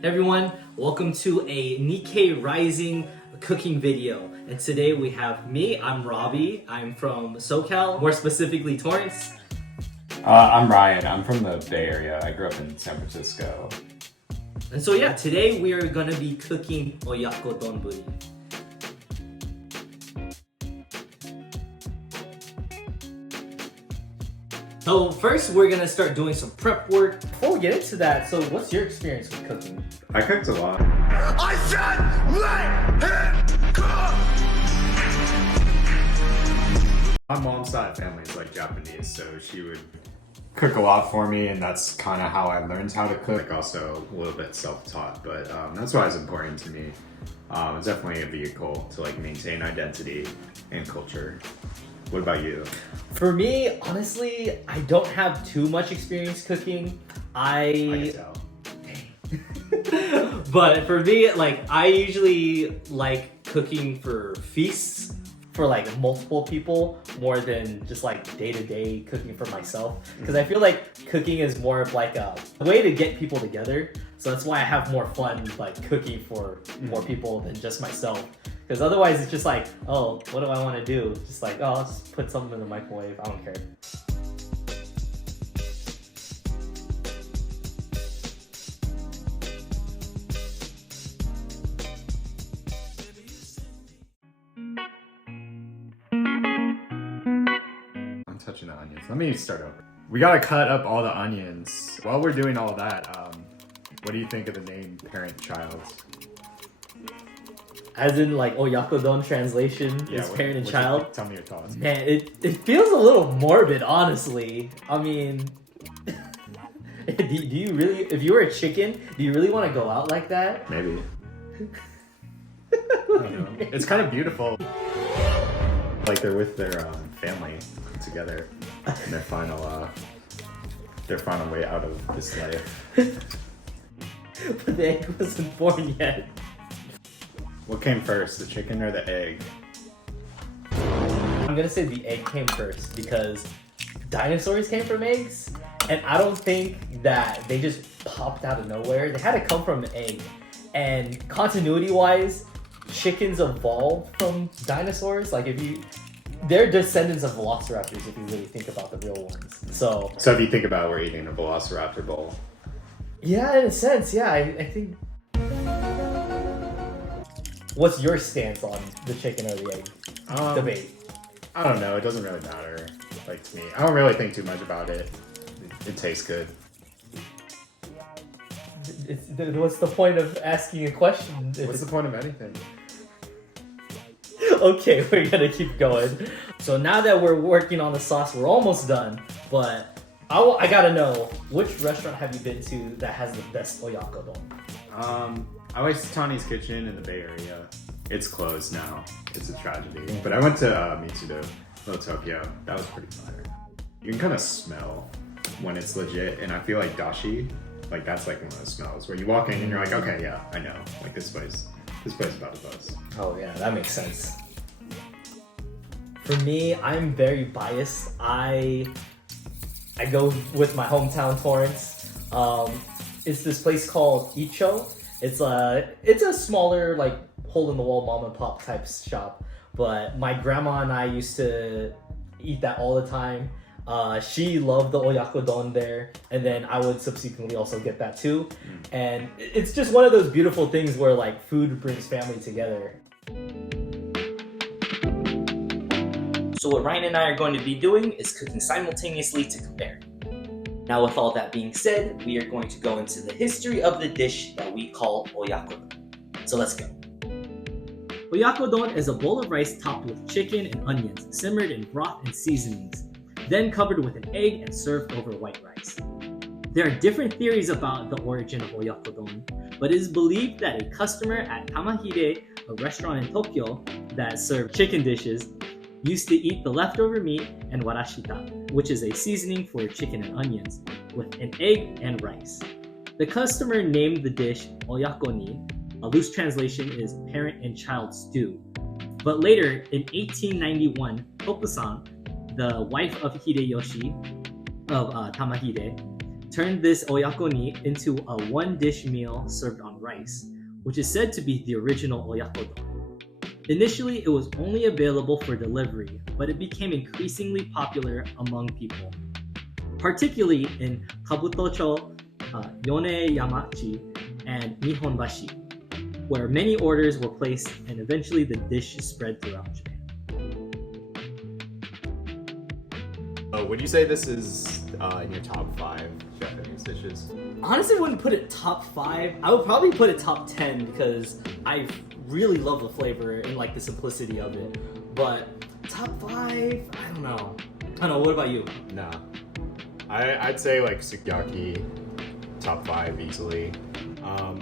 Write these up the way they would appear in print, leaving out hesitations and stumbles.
Hey everyone, welcome to a Nikkei Rising cooking video. And today we have me, I'm Robbie. I'm from SoCal, more specifically Torrance. I'm Ryan. I'm from the Bay Area. I grew up in San Francisco. And so yeah, today we are gonna be cooking Oyako-Donburi. So first we're gonna start doing some prep work. Before we get into that, so what's your experience with cooking? I cooked a lot. I said let him cook! My mom's side of family is like Japanese, so she would cook a lot for me, and that's kind of how I learned how to cook. Like also a little bit self-taught, but that's why it's important to me. It's definitely a vehicle to like maintain identity and culture. What about you? For me, honestly, I don't have too much experience cooking. I can tell. But for me, like, I usually like cooking for feasts for like multiple people more than just like day-to-day cooking for myself, because I feel like cooking is more of like a way to get people together. So that's why I have more fun like cooking for more people than just myself, because otherwise it's just like, oh, what do I want to do? Just like, oh, I'll just put something in the microwave, I don't care. Touching the onions. Let me start over. We gotta cut up all the onions. While we're doing all that, what do you think of the name parent-child? As in like Oyakodon translation is parent and child. Tell me your thoughts. Man, it feels a little morbid, honestly. I mean, do you really, if you were a chicken, do you really want to go out like that? Maybe. I don't know. It's kind of beautiful. Like they're with their family together in their final way out of this life. But the egg wasn't born yet. What came first, the chicken or the egg? I'm gonna say the egg came first because dinosaurs came from eggs, and I don't think that they just popped out of nowhere. They had to come from an egg. And continuity-wise, chickens evolved from dinosaurs. Like they're descendants of velociraptors if you really think about the real ones. So if you think about it, we're eating a velociraptor bowl. yeah, in a sense, yeah, I think. What's your stance on the chicken or the egg debate? I don't know. It doesn't really matter. Like to me, I don't really think too much about it. It tastes good. What's the point of asking a question? What's the point of anything? Okay, we're gonna keep going. So now that we're working on the sauce, we're almost done. But I gotta know, which restaurant have you been to that has the best Oyakodon? I like Tani's Kitchen in the Bay Area. It's closed now. It's a tragedy. But I went to Mitsudo, Little Tokyo. That was pretty fire. You can kind of smell when it's legit, and I feel like dashi, like that's like one of those smells where you walk in and you're like, okay, yeah, I know. Like this place is about to buzz. Oh yeah, that makes sense. For me, I'm very biased. I go with my hometown Torrance. It's this place called Icho. It's a smaller, like, hole-in-the-wall mom and pop type shop, but my grandma and I used to eat that all the time. She loved the Oyakodon there, and then I would subsequently also get that too. And it's just one of those beautiful things where like food brings family together. So what Ryan and I are going to be doing is cooking simultaneously to compare. Now with all that being said, we are going to go into the history of the dish that we call Oyakodon. So let's go. Oyakodon is a bowl of rice topped with chicken and onions, simmered in broth and seasonings, then covered with an egg and served over white rice. There are different theories about the origin of Oyakodon, but it is believed that a customer at Tamahide, a restaurant in Tokyo that served chicken dishes, used to eat the leftover meat and warashita, which is a seasoning for chicken and onions, with an egg and rice. The customer named the dish Oyako-ni. A loose translation is parent and child stew. But later, in 1891, Toku-san, the wife of Hideyoshi of Tamahide, turned this oyakoni into a one-dish meal served on rice, which is said to be the original Oyakodon. Initially, it was only available for delivery, but it became increasingly popular among people, particularly in Kabutocho, Yone-Yamachi, and Nihonbashi, where many orders were placed and eventually the dish spread throughout Japan. Would you say this is in your top 5 Japanese dishes? Honestly, I wouldn't put it top 5. I would probably put it top 10 because I really love the flavor and like the simplicity of it. But top 5, I don't know. What about you? Nah. I'd say like sukiyaki, top 5 easily.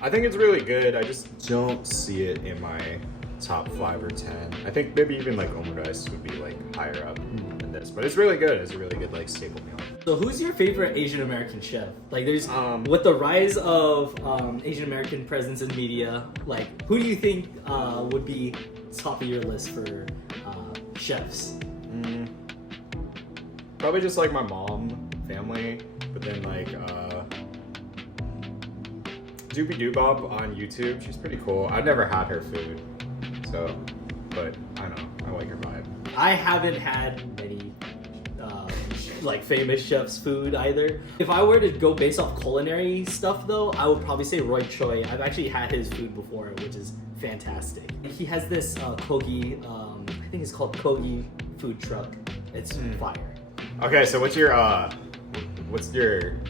I think it's really good. I just don't see it in my top 5 or 10. I think maybe even like omurice would be like higher up than this. But it's really good. It's a really good like staple meal. So who's your favorite Asian American chef? Like there's with the rise of Asian American presence in media, like who do you think would be top of your list for chefs? Probably just like my mom, family, but then like Doobie Doobop on YouTube. She's pretty cool. I've never had her food, so but I don't know. I like her vibe. I haven't had many like famous chefs' food either. If I were to go based off culinary stuff though, I would probably say Roy Choi. I've actually had his food before, which is fantastic. He has this Kogi, I think it's called Kogi food truck. It's fire. Okay, so what's your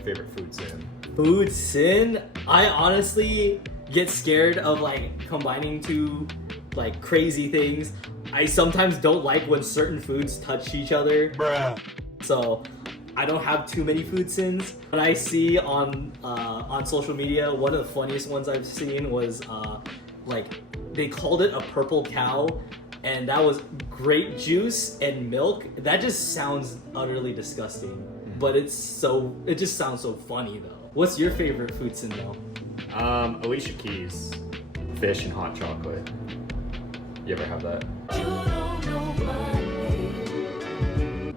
favorite food sin? Food sin? I honestly get scared of like combining two like crazy things. I sometimes don't like when certain foods touch each other. Bruh. So I don't have too many food sins. What I see on social media, one of the funniest ones I've seen was like they called it a purple cow, and that was grape juice and milk. That just sounds utterly disgusting, but it just sounds so funny though. What's your favorite food sin though? Alicia Keys, fish and hot chocolate. You ever have that?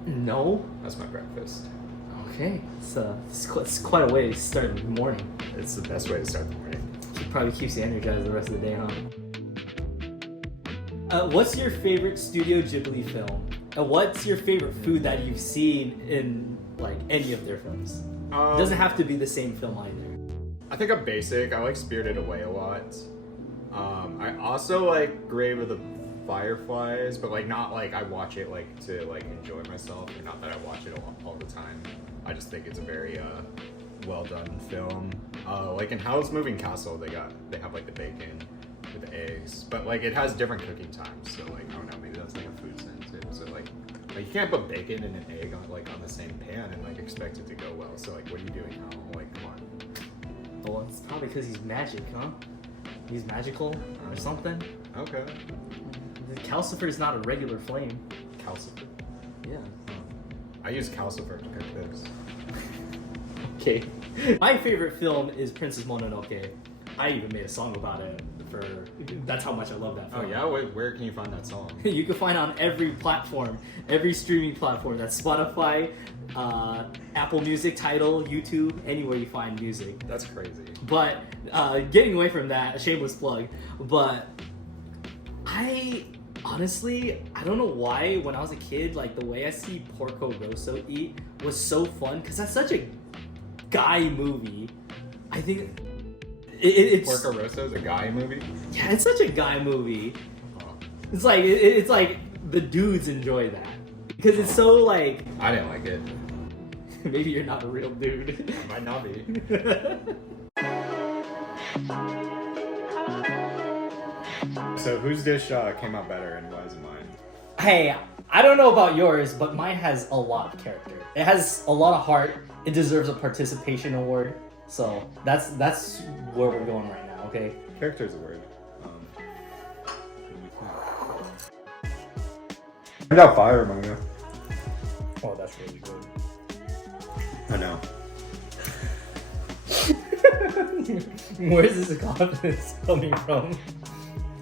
No. That's my breakfast. Okay, it's quite a way to start the morning. It's the best way to start the morning. It probably keeps you energized the rest of the day, huh? What's your favorite Studio Ghibli film? And what's your favorite food that you've seen in like any of their films? It doesn't have to be the same film either. I think I'm basic. I like Spirited Away a lot. I also like Grave of the Fireflies, but like not like I watch it like to like enjoy myself, or not that I watch it all the time. I just think it's a very well done film. Like in Howl's Moving Castle, they have like the bacon with the eggs, but like it has different cooking times, so like I don't know, maybe that's like a food sense too. So like you can't put bacon and an egg on the same pan and like expect it to go well. So like what are you doing now? Like come on. Well, it's probably because he's magic, huh? He's magical or something. Okay. The calcifer is not a regular flame. Calcifer. Yeah. I use calcifer to cook this. Okay. My favorite film is Princess Mononoke. I even made a song about it. That's how much I love that film. Oh yeah? Where can you find that song? You can find it on every platform, every streaming platform. That's Spotify, Apple Music, Tidal, YouTube, anywhere you find music. That's crazy. But getting away from that, a shameless plug, but I don't know why when I was a kid, like the way I see Porco Rosso eat was so fun because that's such a guy movie. I think it's Porco Rosso is a guy movie? Yeah, it's such a guy movie. Oh. It's like the dudes enjoy that because it's so like. I didn't like it. Maybe you're not a real dude. I might not be. So whose dish came out better and why is it mine? Hey, I don't know about yours, but mine has a lot of character. It has a lot of heart. It deserves a participation award. So that's where we're going right now, okay? Character is a word. Turned out fire among you. Oh, that's really good. I know. Where's this confidence coming from?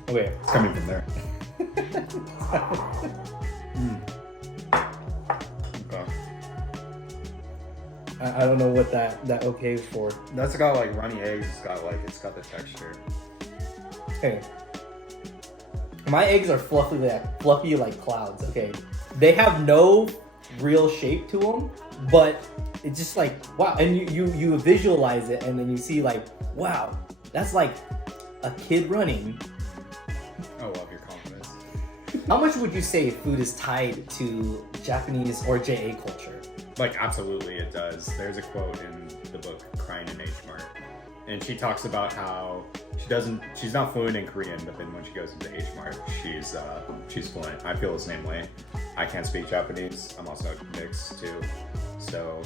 Okay. It's coming from there. Okay. I don't know what that okay is for. That's got like runny eggs. It's got the texture. Okay. My eggs are fluffy like clouds. Okay, they have no real shape to them, but it's just like wow. And you visualize it, and then you see like wow, that's like a kid running. I love your confidence. How much would you say food is tied to Japanese or JA culture? Like absolutely, it does. There's a quote in the book "Crying in H Mart," and she talks about how she's not fluent in Korean, but then when she goes into H Mart, she's fluent. I feel the same way. I can't speak Japanese. I'm also mixed too, so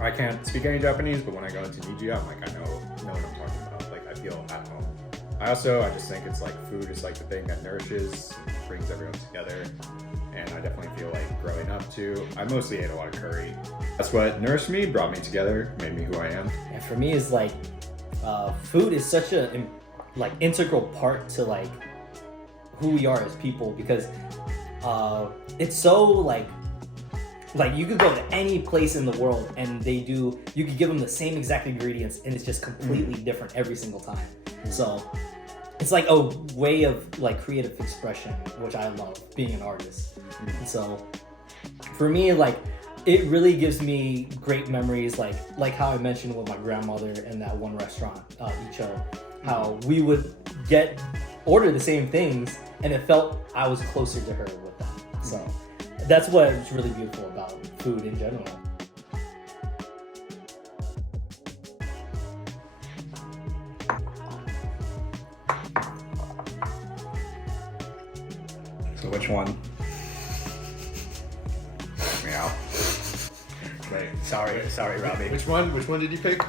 I can't speak any Japanese. But when I go into Nijiya, I'm like I know what I'm talking about. Like I feel at home. I just think it's like food is like the thing that nourishes, and brings everyone together. And I definitely feel like growing up too, I mostly ate a lot of curry. That's what nourished me, brought me together, made me who I am. And for me, it's like food is such a like integral part to like who we are as people because it's so like you could go to any place in the world and you could give them the same exact ingredients and it's just completely different every single time. So it's like a way of like creative expression, which I love being an artist. And so for me, like it really gives me great memories, like how I mentioned with my grandmother in that one restaurant, Icho, how we would order the same things and it felt I was closer to her with them. So that's what's really beautiful about food in general. So which one? Meow. Wait, sorry, Robbie. Which one did you pick?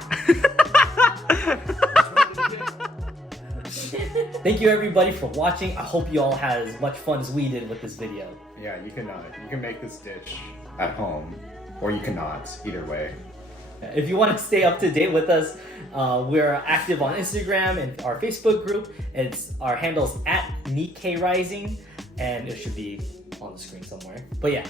Thank you everybody for watching. I hope you all had as much fun as we did with this video. Yeah, you can make this dish at home, or you cannot. Either way. If you want to stay up to date with us, we're active on Instagram and our Facebook group. Our handle's at Nikkei Rising, and it should be on the screen somewhere. But yeah.